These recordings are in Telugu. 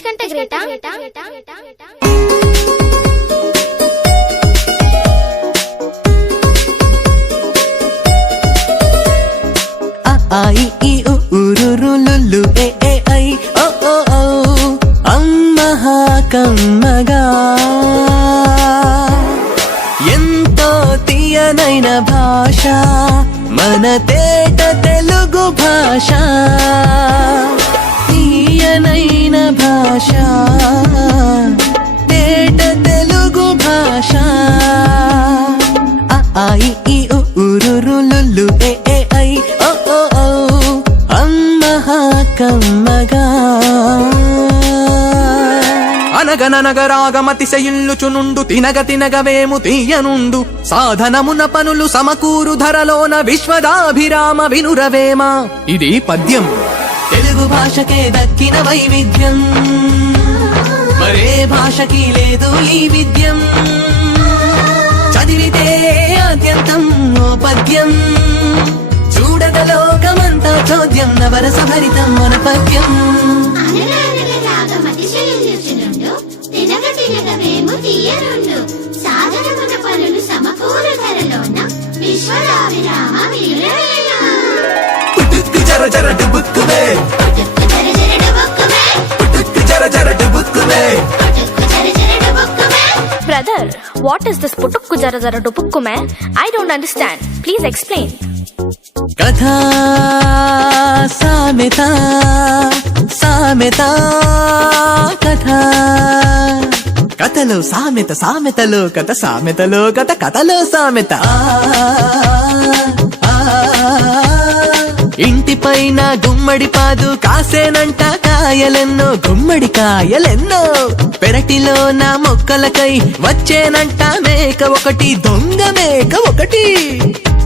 ఫిష్ కంటే గ్రేటా? ఐ ఈ ఉ రు లు ఏ ఏ ఐ ఓ ఓ ఓ అమ్మహ కమ్మగా ఎంతో తీయనైన భాష మన తేట తెలుగు భాష, తీయనైన భాష తేట తెలుగు భాష. ఐ ఈ ఉ రు లు ఏ ఏ ఐ ఓ ఓ ఓ అమ్మహ కమ్మగా. అనగననగరాగమతిశయిల్లుచునుండు తినగ తినగవేము తీయనుండు సాధనమున పనులు సమకూరు ధరలోన విశ్వదాభిరామ వినురవేమ. ఇది పద్యం. తెలుగు భాషకే దక్కిన వైవిధ్యం, మరే భాషకి లేదు ఈ విద్యం. చదివితే ఆద్యంతం ఓ పద్యం, చూడగ లోకమంతా చోద్యం నవరస భరితం మన పద్యం. సాధనమున పనులు సమకూరు ధరలోన విశ్వదాభిరామ వినురవేమ. పుట్టుక్కు జర జర డుబుక్కువే, పుట్టుక్కు జర జర డుబుక్కువే, పుట్టుక్కు జర జర డుబుక్కువే. పుట్టుక్కు జర జర డుబుక్కువే. Brother, what is this putukku jara jara dupukkume? I don't understand. Please explain. కథా సామెత సామెత కథ, కథలో సామెత సామెతలో కథ సామెతలో కథ కథలో సామెత. ఇంటిపైన గుమ్మడి పాదు కాసేనంట కాయలెన్నో, గుమ్మడి కాయలెన్నో. పెరటిలో నా మొక్కలకై వచ్చేనంట మేక ఒకటి, దొంగ మేక ఒకటి.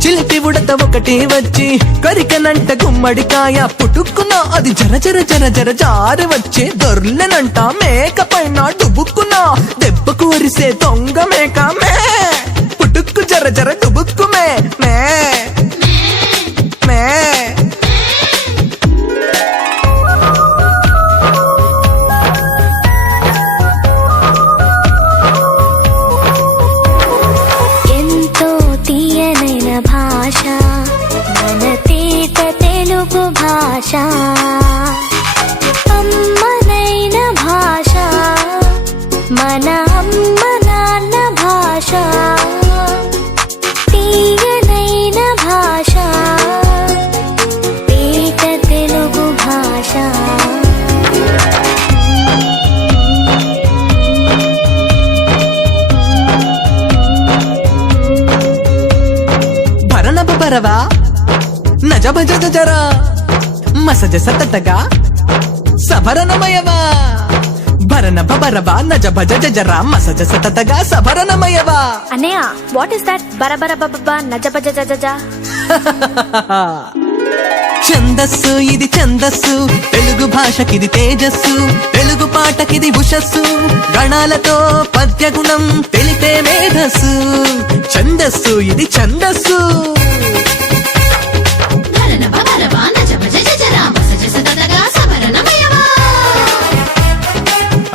చిలిపి ఉడత ఒకటి వచ్చి కొరికనంట గుమ్మడికాయ, పుట్టుక్కున అది జర జర జర జర జారి వచ్చే దొర్లెనంట మేక పైన డుబుక్కున దెబ్బకు వరిసే దొంగ మేక మే. పుట్టుక్కు జర జర డుబుక్కు మే మే మే. ఎంతో తీయనైన భాష మన తేట తెలుగు భాష, అమ్మనైన భాష మన అమ్మ నాన్న భాష, తీయనైన భాష తేట తెలుగు భాష. భరణభ భరవా నజ భజ జరా మసజ సతటగా సభరణమయవా. భరణభ భరవా నజ భజ జరా మసజ సతటగా సభరణమయవా. అన్నయ్య, what is that బరబర బబబ నజబజ జజజ? ఛందస్సు ఇది ఛందస్సు, తెలుగు భాషకిది తేజస్సు, తెలుగు పాటకిది ఉషస్సు. గణాలతో పద్యగుణం తెలిపే మేధస్సు, ఛందస్సు ఇది ఛందస్సు.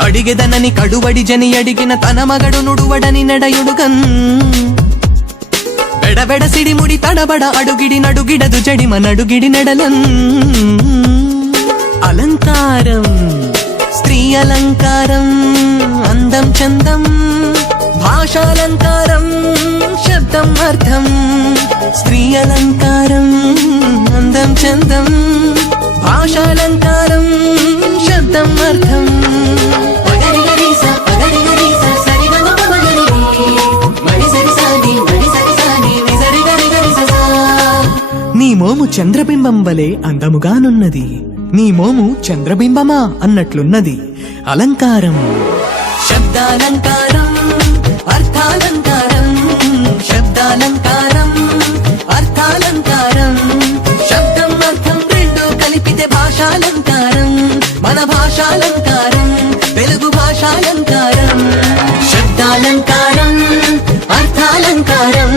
అడిగెదనని కడువడి జని అడిగిన తన మగడు నుడువడని నడయుడుగన్. బెడబెడ సిడిముడి తడబడ అడుగిడి నడుగిడదు జడిమ నడుగిడి నడలన్. అలంకారం స్త్రీ అలంకారం, అందం చందం భాషాలంకారం, శబ్దం అర్థం. స్త్రీ అలంకారం అందం చందం భాషాలంకారం, శబ్దం అర్థం. నీ మోము చంద్రబింబం వలె అందముగానున్నది, నీ మోము చంద్రబింబమా అన్నట్లున్నది. అలంకారం శబ్దాలంకారం అర్థాలంకారం, శబ్దాలంకారం అర్థాలంకారం. శబ్దం అర్థం రెండు కలిపితే భాషాలంకారం, మన భాషాలంకారం తెలుగు భాషాలంకారం. శబ్దాలంకారం అర్థాలంకారం,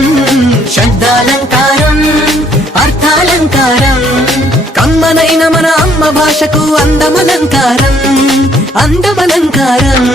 శబ్దాలంకారం అర్థాలంకారం. కమ్మనైన మన అమ్మ భాషకు అందమలంకారం, అందమలంకారం